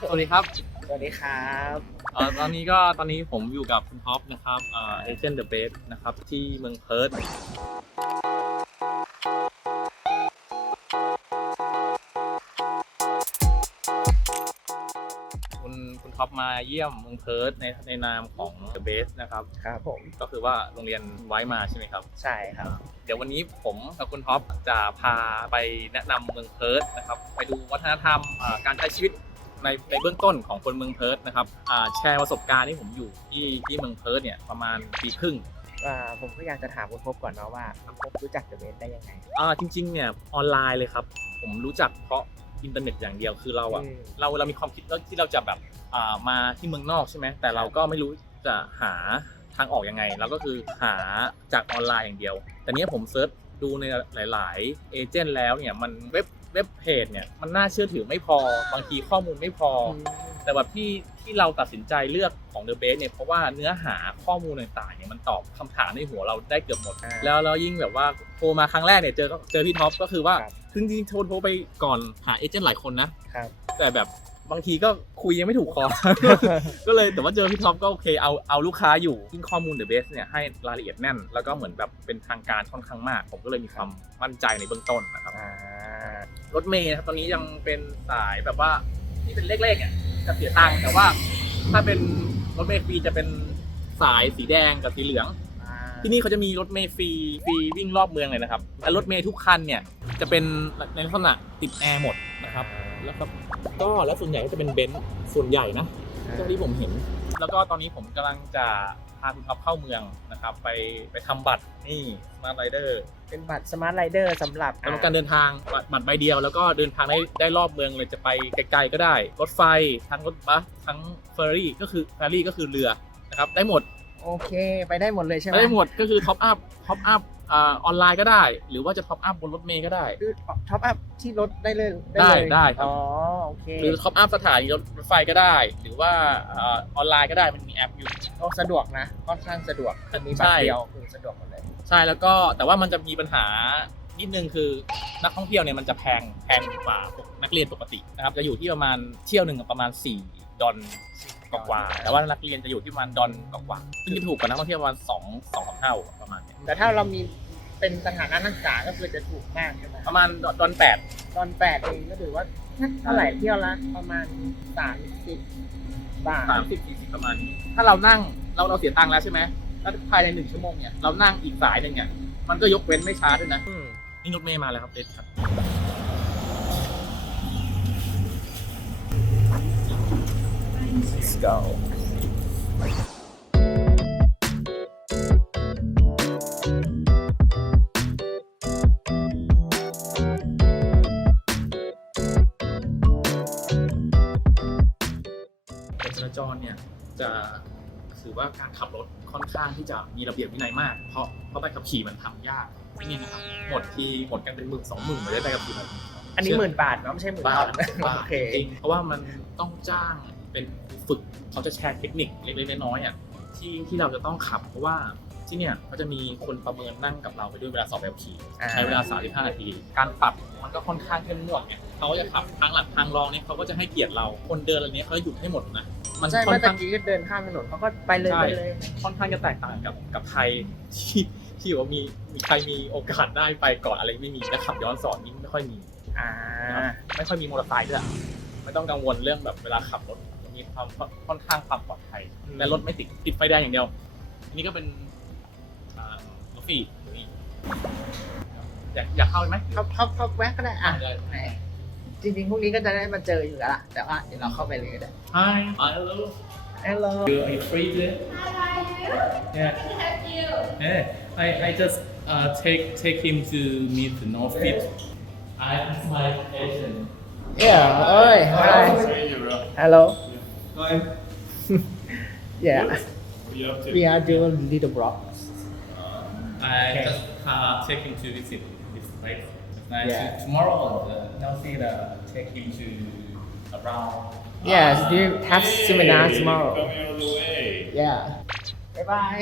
สวัสดีครับสวัสดีครับเอ่อตอนนี้ก็ตอนนี้ผมอยู่กับคุณท็อปนะครับเอเจนต์เดอะเบสนะครับที่เมืองเพิร์ธคุณคุณท็อปมาเยี่ยมเมืองเพิร์ธในในนามของเดอะเบสนะครับ ครับผมก็คือว่าโรงเรียนไว้มาใช่ไหมครับ ใช่ครับ เดี๋ยววันนี้ผมกับคุณท็อปจะพาไปแนะนำเมืองเพิร์ธนะครับ ไปดูวัฒนธรรมอ่าการใช้ชีวิต ในในเบื้องต้นของคนเมืองเพิร์ธนะครับอ่าแชร์ประสบการณ์ที่ผมอยู่ที่ที่เมืองเพิร์ธเนี่ยประมาณปีครึ่งอ่าผมก็อยากจะถามคุณพบก่อนเนาะว่าคุณพบรู้จักเดอะเบสได้ยังไงอ่าจริงๆเนี่ยออนไลน์เลยครับ ผมรู้จักเพราะอินเทอร์เน็ตอย่างเดียวคือเราอะอืม เราเรามีความคิดว่าที่เราจะแบบอ่ามาที่เมืองนอกใช่ไหมแต่เราก็ไม่รู้จะหาทางออกยังไงเราก็คือหาจากออนไลน์อย่างเดียว แต่เนี้ยผมเซิร์ชดูในหลาย ๆ เอเจนต์แล้วเนี่ยมันเว็บ เว็บเพจเนี่ยมันน่าเชื่อถือไม่พอ บางทีข้อมูลไม่พอ แต่แบบที่ที่เราตัดสินใจเลือกของ The Base เนี่ยเพราะว่าเนื้อหาข้อมูลต่างๆเนี่ยมันตอบคำถามในหัวเราได้เกือบหมดอ่าแล้วแล้วยิ่งแบบว่าโทรมาครั้งแรกเนี่ยเจอเจอพี่ท็อปก็คือว่าครับคือจริงๆโทรโทรไปก่อนหาเอเจนต์หลายคนนะครับแต่แบบบางทีก็คุยยังไม่ถูกคอ ก็เลยแต่ว่าเจอพี่ท็อปก็โอเคเอาเอาลูกค้าอยู่ยิ่งข้อมูล The Base เนี่ยให้รายละเอียดแน่น แล้วก็เหมือนแบบเป็นทางการค่อนข้างมาก ผมก็เลยมีความมั่นใจในเบื้องต้นนะครับอ่า รถเมย์นะครับตอนนี้ยังเป็นสายแบบว่าที่เป็นเลขๆเนี่ยจะเสียตังค์แต่ว่า ถ้าเป็นรถเมย์ฟรีจะเป็นสายสีแดงกับสีเหลืองอ่าที่นี่เขาจะมีรถเมย์ฟรีฟรีวิ่งรอบเมืองเลยนะครับและรถเมย์ทุกคันเนี่ยจะเป็นในลักษณะติดแอร์หมดนะครับแล้วก็ก็แล้วส่วนใหญ่ก็จะเป็นเบนซ์ส่วนใหญ่นะเท่าที่ผมเห็น แล้วก็ตอนนี้ผมกำลังจะพาคุณท็อปเข้าเมืองนะครับ ไปไปทำบัตรนี่มาไรเดอร์เป็นบัตรสมาร์ทไรเดอร์สำหรับสำหรับการเดินทางบัตรบัตรใบเดียว แล้วก็เดินทางได้ได้รอบเมืองเลยจะไปไกลๆก็ได้ รถไฟทั้งรถบัสทั้งเฟอร์รี่ก็คือเฟอร์รี่ก็คือเรือนะครับได้หมด โอเค ไปได้หมดเลยใช่ไหมได้หมดก็คือท็อปอัพท็อปอัพอ่าออนไลน์ก็ได้ หรือว่าจะท็อปอัพบนรถเมย์ก็ได้คือท็อปอัพที่รถได้เลยได้เลยได้ครับอ๋อโอเคหรือท็อปอัพสถานีรถรถไฟก็ได้ หรือว่าอ่าออนไลน์ก็ได้มันมีแอปอยู่ก็สะดวกนะค่อนข้างสะดวกมันมีบัตใช่รเดียวคือสะดวกหมดเลยใช่แล้วก็แต่ว่ามันจะมีปัญหานิดนึงคือนักท่องเที่ยวเนี่ยมันจะแพงแพงกว่าพวกนักเรียนปกตินะครับจะอยู่ที่ประมาณเที่ยวหนึ่งประมาณ 4 ดอล กว่าๆแต่ว่านักเรียนจะอยู่ที่ประมาณดอลกว่าๆซึ่งจะถูกกว่านักท่องเที่ยวประมาณสองสองสามเท่าประมาณเนี้ยแต่ถ้าเรามีเป็นสถานะนักศึกษาก็คือจะถูกมากใช่ไหมประมาณดอลแปดตอนแปดเองก็ถือว่าเท่าไหร่เที่ยวละประมาณสามสิบบาทสามสิบสี่สิบประมาณนี้ถ้าเรานั่งเราเราเสียตังค์แล้วใช่ไหมแล้วภายในหนึ่งชั่วโมงเนี่ยเรานั่งอีกสายหนึ่งเนี่ยมันก็ยกเว้นไม่ช้าด้วยนะอืมนี่รถเมย์มาแล้วครับเด็ดครับ go กฎจราจรเนี่ยจะถือว่าการขับรถค่อนข้างที่จะมีระเบียบวินัยมาก เพราะเพราะใบขับขี่มันทำยากนี่นะครับหมดทีหมดกันเป็นหมื่นสองหมื่นไม่ได้ใบขับขี่มาอันนี้หมื่นบาทเนาะไม่ใช่หมื่นบาดอทลลาร์ บาทโอเคจริงเพราะว่ามันต้องจ้าง เป็นครูฝึกเขาจะแชร์เทคนิคเล็กๆน้อยๆอะที่ที่เราจะต้องขับเพราะว่าที่เนี่ยเขาจะมีคนประเมินนั่งกับเราไปด้วยเวลาสอบแบบขี่อ่าใช้เวลา 35 นาที การปรับมันก็ค่อนข้างเข้มงวดเนี่ยเขาก็จะขับทางหลักทางรองเนี่ยเขาก็จะให้เกียรติเราคนเดินอะไรเนี้ยเขาจะหยุดให้หมดนะมันใช่ค่อเมื่อนตะข้างกี้ก็เดินข้ามถนนเขาก็ไปเลยใช่ไปเลยค่อนข้างจะแตกต่างกับกับไทยที่ที่ว่ามีมีใครมีโอกาสได้ไปก่อนอะไรไม่มีและขับย้อนสอนนี่ไม่ค่อยมีอ่าไม่ค่อยมีมอเตอร์ไซค์ด้วยไม่ต้องกังวลเรื่องแบบเวลาขับรถ มีความค่อนข้างความปลอดภัยอืมและรถไม่ติดติดไฟแดงอย่างเดียว อันนี้ก็เป็นอ่ารถฟรีนี่อยากอยากเข้าไหมเขาเขาเขาแวะก็ได้อะได้ไหนจริงๆพรุ่งนี้ก็จะได้มาเจออยู่แล้วล่ะแต่ว่าเดี๋ยวเราเข้าไปเลยก็ได้ Hi hello Hello you are you free today yeah yeah I I just uh take take him to meet the North Fit I'm my agent Yeah เอ้ย Hi Hello Hi. Yeah What are you up to? we are doing little vlogs I just uh, take him to visit this place. And Yeah. to, tomorrow, uh, I'll see the take him to around. Yes do you have seminar Hey, tomorrow Coming all the way. Yeah บ๊ายบาย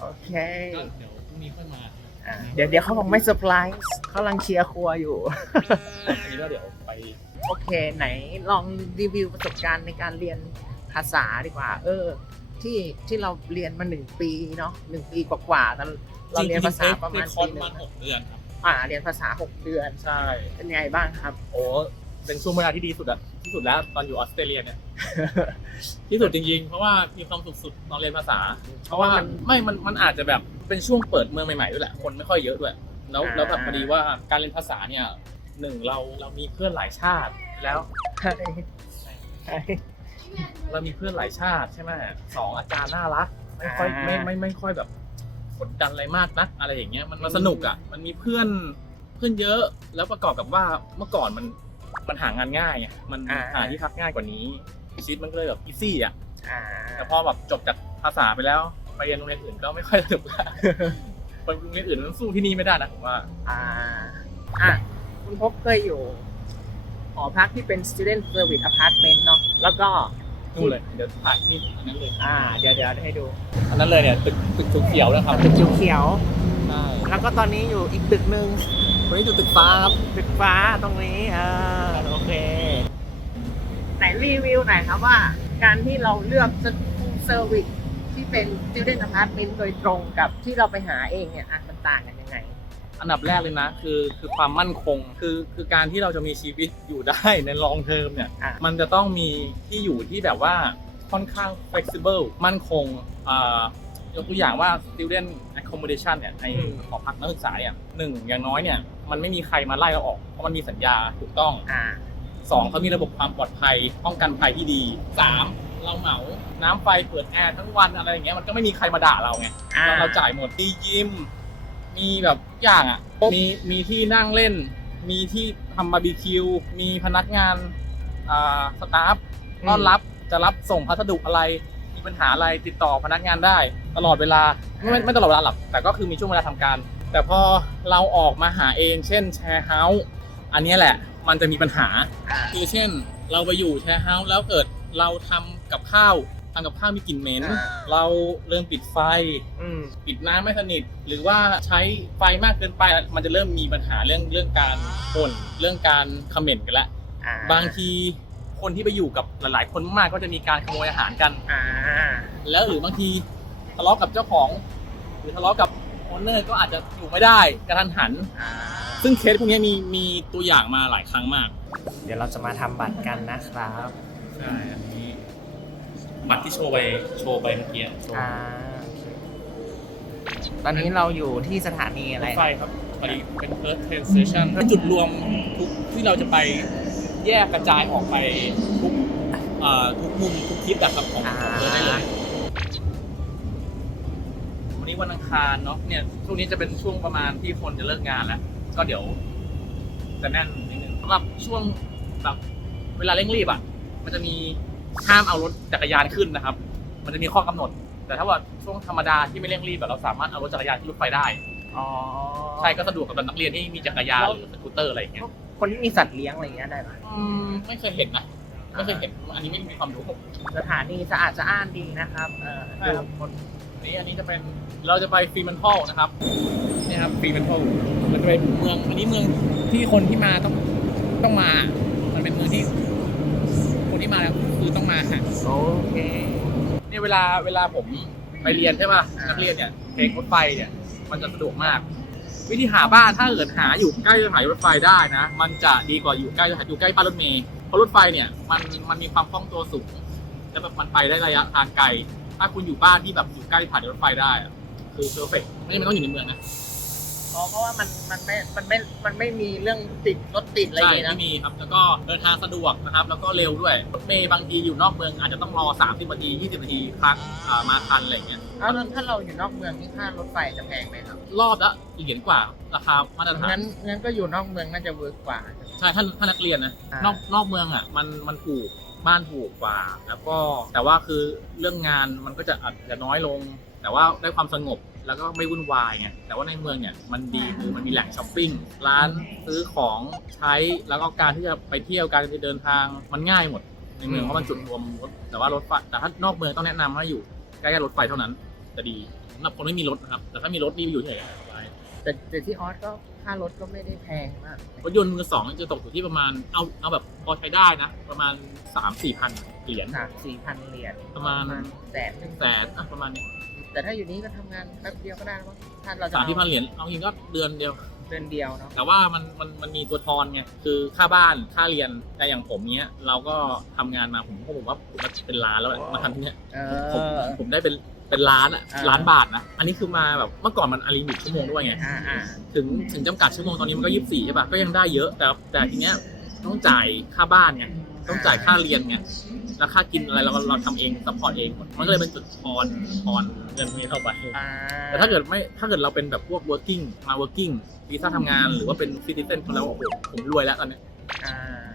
โอเค ก็เดี๋ยวพรุ่งนี้ค่อยมา อ อ่าเดี๋ยวเดี๋ยวเขาบอกไม่เซอร์ไพรส์เขากำลังเคลียร์ครัวอยู่ อันนี้ก็เดี๋ยวไป โอเค ไหนลองรีวิวประสบการณ์ในการเรียนภาษาดีกว่า เออ ที่ที่เราเรียนมาหนึ่งปีเนาะหนึ่งปีกว่าๆแต่เราเรียนภาษาประมาณคอปีร์สหปนึ่ระงมาณหกเดือนครับอ่าเรียนภาษาหกเดือนใช่เป็นไงบ้างครับ โอ้เป็นช่วงเวลาที่ดีสุดอะที่สุดแล้วตอนอยู่ออสเตรเลียเนี่ยที่สุดจริงๆ เพราะว่ามีความสุขสุดตอนเรียนภาษา เพราะว่ามันไม่มันมันอาจจะแบบเป็นช่วงเปิดเมืองใหม่ๆด้วยแหละคนไม่ค่อยเยอะด้วยแล้วอ่าแล้วแบบพอดีว่าการเรียนภาษาเนี่ย หนึ่งเราเรามีเพื่อนหลายชาติแล้ว ใช่ใช่เรามีเพื่อนหลายชาติใช่ไหมสองอาจารย์น่ารัก ไม่ค่อยอ่าไม่ไม่ไม่ค่อยแบบกดดันอะไรมากนักอะไรอย่างเงี้ยมันมันสนุกอะ มันมีเพื่อนเพื่อนเยอะแล้วประกอบกับว่าเมื่อก่อนมันมันหางานง่ายไงมันอ่าหาที่พักง่ายกว่านี้ชีวิตมันก็เลยแบบอีซี่อะอ่าแต่พอแบบจบจากภาษาไปแล้วไปเรียนโรงเรียนอื่นก็ไม่ค่อยสนุกละไปโรงเรียนอื่นมันสู้ที่นี่ไม่ได้นะผมว่า อ่าอะ คุณพบเคยอยู่หอพักที่เป็น student service apartment เนาะแล้วก็นู่นเลยเดี๋ยวถ่ายที่อันนั้นเลยอ่าเดี๋ยวเดี๋ยวให้ดู อันนั้นเลยเนี่ยตึกตึกเขียวๆนะครับตึกเขียวใช่ๆแล้วก็ตอนนี้อยู่อีกตึกหนึ่งวันนี้อยู่ตึกฟ้าครับตึกฟ้าตรงนี้อ่าโอเคไหนรีวิวหน่อยครับว่า การที่เราเลือกเซอร์วิสที่เป็น student apartment โดยตรงกับที่เราไปหาเองเนี่ยอะมันต่างกันยังไง อันดับแรกเลยนะคือคือความมั่นคงคือคือการที่เราจะมีชีวิตอยู่ได้ใน long term เนี่ยอะมันจะต้องมีที่อยู่ที่แบบว่าค่อนข้าง flexible มั่นคงอ่ายกตัวอย่างว่า student accommodation เนี่ยในหอพักนักศึกษาเนี่ยหนึ่งอย่างน้อยเนี่ยมันไม่มีใครมาไล่เราออก เพราะมันมีสัญญาถูกต้องอ่าสองเขามีระบบความปลอดภัยป้องกันภัยที่ดีสามเราเหมาน้ำไฟเปิดแอร์ทั้งวันอะไรอย่างเงี้ยมันก็ไม่มีใครมาด่าเราไงอ่าเราเราจ่ายหมดมียิม มีแบบทุกอย่างอะ มีมีที่นั่งเล่น มีที่ทำบาร์บีคิว มีพนักงานอ่าสตาฟต้อนรับจะรับส่งพัสดุอะไร มีปัญหาอะไรติดต่อพนักงานได้ ตลอดเวลาไม่ไม่ไม่ตลอดเวลาหรอกแต่ก็คือมีช่วงเวลาทำการ แต่พอเราออกมาหาเอง เช่นแชร์เฮาส์อันเนี้ยแหละ มันจะมีปัญหา คือเช่น เราไปอยู่แชร์เฮาส์แล้วเกิดเราทำกับข้าว ทำกับข้าวมีกลิ่นเหม็น อ่า เราเริ่มปิดไฟ อืม ปิดน้ำไม่สนิท หรือว่าใช้ไฟมากเกินไป มันจะเริ่มมีปัญหาเรื่องเรื่องการบ่นเรื่องการคอมเมนต์กันละ อ่าบางทีคนที่ไปอยู่กับหลาย ๆ คนมากก็จะมีการขโมยอาหารกัน อ่า แล้วหรือบางทีทะเลาะกับเจ้าของ หรือทะเลาะกับโอนเนอร์ก็อาจจะอยู่ไม่ได้กระทันหัน อ่า ซึ่งเคสพวกนี้มีมีตัวอย่างมาหลายครั้งมาก เดี๋ยวเราจะมาทำบัตรกันนะครับ ใช่ อันนี้ บัตรที่โชว์ไปโชว์ไปเมื่อกี้โชว์อ่าโอเคตอนนี้เราอยู่ที่สถานีอะไรรถไฟครับพอดีเป็น first train station เป็นจุดรวมทุกที่เราจะไปแยกกระจายออกไปทุกเอ่อทุกมุมทุกทิศอะครับของอ่าของเรือได้เลย วันนี้วันอังคารเนาะเนี่ยช่วงนี้จะเป็นช่วงประมาณที่คนจะเลิกงานแล้ว ก็เดี๋ยว จะแน่นนิดนึงสำหรับช่วงแบบเวลาเร่งรีบอะ มันจะมี ห้ามเอารถจักรยานขึ้นนะครับ มันจะมีข้อกำหนด แต่ถ้าว่าช่วงธรรมดาที่ไม่เร่งรีบแบบเราสามารถเอารถจักรยานขึ้นรถไฟได้อ๋อใช่ก็สะดวกกับนักเรียนที่มีจักรยานหรือสกูตเตอร์อะไรอย่างเงี้ยคนที่มีสัตว์เลี้ยงอะไรอย่างเงี้ยได้ไหมอืมไม่เคยเห็นนะไม่เคยเห็นอันนี้ไม่มีความรู้สถานีสะอาดสะอ้านดีนะครับเออใช่ครับคนอันนี้อันนี้จะเป็นเราจะไปฟรีมันทัลนะครับนี่ครับฟรีมันทัลมันจะเป็นเมือง อันนี้เมืองที่คนที่มาต้องต้องมา มันเป็นเมืองที่คน ที่มาแล้วคือต้องมาค่ะโอเคเนี่ยเวลาเวลาผมไปเรียนใช่ป่ะนักเรียนเนี่ยเทครถไฟเนี่ย มันจะสะดวกมาก วิธีหาบ้านถ้าเกิดหาอยู่ใกล้สถานีรถไฟได้นะ มันจะดีกว่าอยู่ใกล้อยู่ใกล้ป้ายรถเมล์เพราะรถไฟเนี่ยมันมันมีความคล่องตัวสูงแล้วแบบมันไปได้ระยะทางไกล ถ้าคุณอยู่บ้านที่แบบอยู่ใกล้สถานีรถไฟได้คือเพอร์เฟกไม่จำเป็นต้องอยู่ในเมืองนะ อ๋อเพราะว่ามันมันไม่มันไม่มันไม่มีเรื่องติดรถติดอะไรอใช่ย่างเงี้ยไม่นะมีครับ แล้วก็เดินทางสะดวกนะครับ แล้วก็เร็วด้วยรถเมย์บางทีอยู่นอกเมืองอาจจะต้องรอ 30นาที20นาทีครั้งอ่ามาคันอะไรอย่างเงี้ยแล้วถ้าเราอยู่นอกเมืองนี่ค่ารถไฟจะแพงไหมครับรอบละเหรียญกว่าราคามาตรฐาน งั้นงั้นก็อยู่นอกเมืองน่าจะเวิร์กกว่า ใช่ถ้าถ้านักเรียนนะอ่านนอกนอกเมืองอะมันมันถูกบ้านถูกกว่า แล้วก็แต่ว่าคือเรื่องงานมันก็จะอาจจะน้อยลง แต่ว่าได้ความสงบ แล้วก็ไม่วุ่นวายไงแต่ว่าในเมืองเนี่ยมันดีคือมันมีแหล่งช้อปปิ้งร้านซื้อของใช้แล้วก็การที่จะไปเที่ยวการจะเดินทางมันง่ายหมดในเมืองเพราะมันจุดรวมรถแต่ว่ารถไฟแต่ถ้านอกเมืองต้องแนะนำว่าอยู่ใกล้ๆรถไฟเท่านั้นจะดีสำหรับคนไม่มีรถนะครับ แต่ถ้ามีรถนี่อยู่เฉยๆสบายแต่แต่ที่ออสก็ค่ารถก็ไม่ได้แพงมากรถยนต์มือสองจะตกอยู่ที่ประมาณเอาเอาแบบพอใช้ได้นะ ประมาณสามสี่พันเหรียญสามสี่พันเหรียญประมาณแสนหนึ่งแสนอะประมาณนี้ แต่ถ้าอยู่นี้ก็ทำงานแป๊บเดียวก็ได้แล้วมั้งถ้าเราจะสามที่พันเหรียญเอาจริงก็เดือนเดียว เดือนเดียวเนาะแต่ว่ามันมันมันมีตัวทอนไงคือค่าบ้านค่าเรียนแต่อย่างผมเนี้ย เราก็ทำงานมาผมก็ผมว่าผมว่าเป็นล้านแล้วแหละมาทำที่เนี้ยเอผมอ ผมได้เป็นเป็นล้านอะอ่า ล้านบาทนะอันนี้คือมาแบบเมื่อก่อนมันอลิมิตชั่วโมงด้วยไงอ่าอ่าถึงถึงจำกัดชั่วโมงตอนนี้มันก็ยี่สิบสี่ใช่ป่ะก็ยังได้เยอะแต่แต่ทีเนี้ยต้องจ่ายค่าบ้านไง ต้องจ่ายค่าเรียนไงแล้วค่ากินอะไรเราก็เราทำเองซัพพอร์ตเองหมดมันก็เลยเป็นจุดทอนทอนเงินพวกนี้เข้าไปอ่าแต่ถ้าเกิดไม่ถ้าเกิดเราเป็นแบบพวก working มา working วีซ่าทำงานหรือว่าเป็น citizen คนแล้วโอ้โหผมรวยแล้วตอนเนี้ยอ่า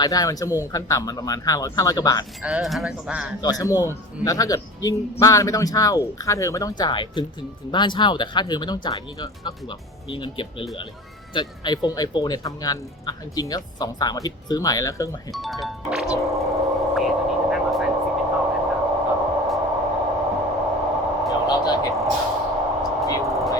รายได้มันชั่วโมงขั้นต่ำมันประมาณ 500 500กว่าบาทเออห้าร้อยกว่าบาทต่อชั่วโมงอืมแล้วถ้าเกิดยิ่งบ้านไม่ต้องเช่า ค่าเทอมไม่ต้องจ่าย ถึงถึงถึงบ้านเช่า แต่ค่าเทอมไม่ต้องจ่ายนี่ก็ก็คือแบบมีเงินเก็บเหลือๆเลย แต่ไอโฟนไอโฟนเนี่ยทำงานอะจริงๆก็สองสามอาทิตย์ซื้อใหม่แล้วเครื่องใหม่อ่าโอเคตอนนี้จะนั่งรถไฟซิมิทอลนะครับเดี๋ยวเราจะเห็นวิวอะไร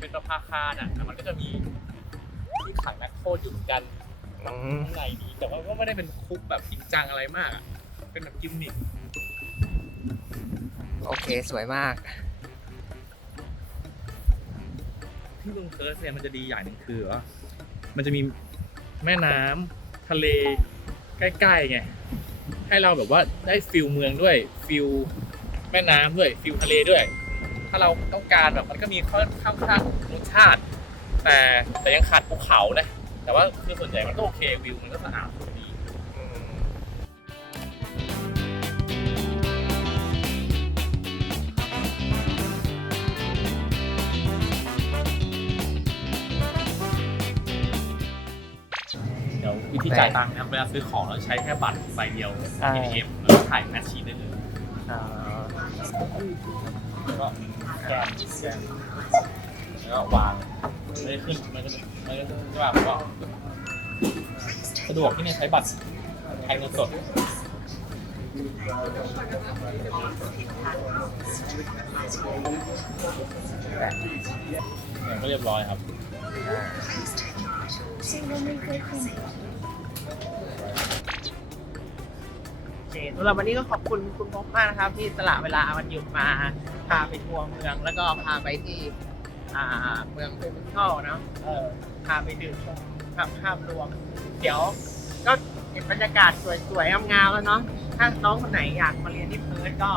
เป็นประภาคารอะแต่มันก็จะมีที่ขายแมคโครอยู่เหมือนกันข้างในนี้แต่ว่าก็ไม่ได้เป็นคุกแบบจริงจังอะไรมากอะเป็นแบบกิมมิคโอเคสวยมาก ที่เมืองเพิร์สเนี่ยมันจะดีอย่างหนึ่งคือว่ามันจะมีแม่น้ำทะเลใกล้ๆไงให้เราแบบว่าได้ฟิลเมืองด้วยฟิลแม่น้ำด้วยฟิลทะเลด้วย ถ้าเราต้องการแบบมันก็มีค่อนข้างข้างรสชาติ แต่แต่ยังขาดภูเขานะ แต่ว่าคือส่วนใหญ่มันก็โอเควิวมันก็สะอาดดีเดี๋ยววิธีจ่ายตังค์นะครับเวลาซื้อของเราใช้แค่บัตรใบเดียวอ่า ATM แล้วก็ถ่ายแมชชีนได้เลย อ่า แล้วก็แกนแกนแล้วก็วางไม่ได้ขึ้นไมันก็มันก็จะแบบก็สะดวกที่เนี่ยใช้บัตรไทยเงินสดเนี่ยก็เรียบร้อยครับสำหรับวันนี้ก็ขอบคุณคุณพบมากนะครับ ที่สละเวลาวันหยุดมา พาไปทัวร์เมือง แล้วก็พาไปที่ อ่าเมืองเซมิทอลเนาะเออพาไปดื่มชมภาพภาพรวม เดี๋ยวก็เห็นบรรยากาศสวยๆงามๆแล้วเนาะถ้าน้องคนไหนอยากมาเรียนที่เพิร์ทก็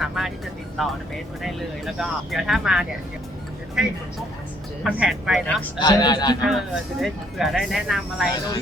สามารถที่จะติดต่อในเบสมาได้เลย แล้วก็เดี๋ยวถ้ามาเนี่ยเดี๋ยวเดี๋ยวให้คุณพบคอนแทคไปเนาะได้ได้ได้ เออจะได้เผื่อได้แนะนำอะไรด้วย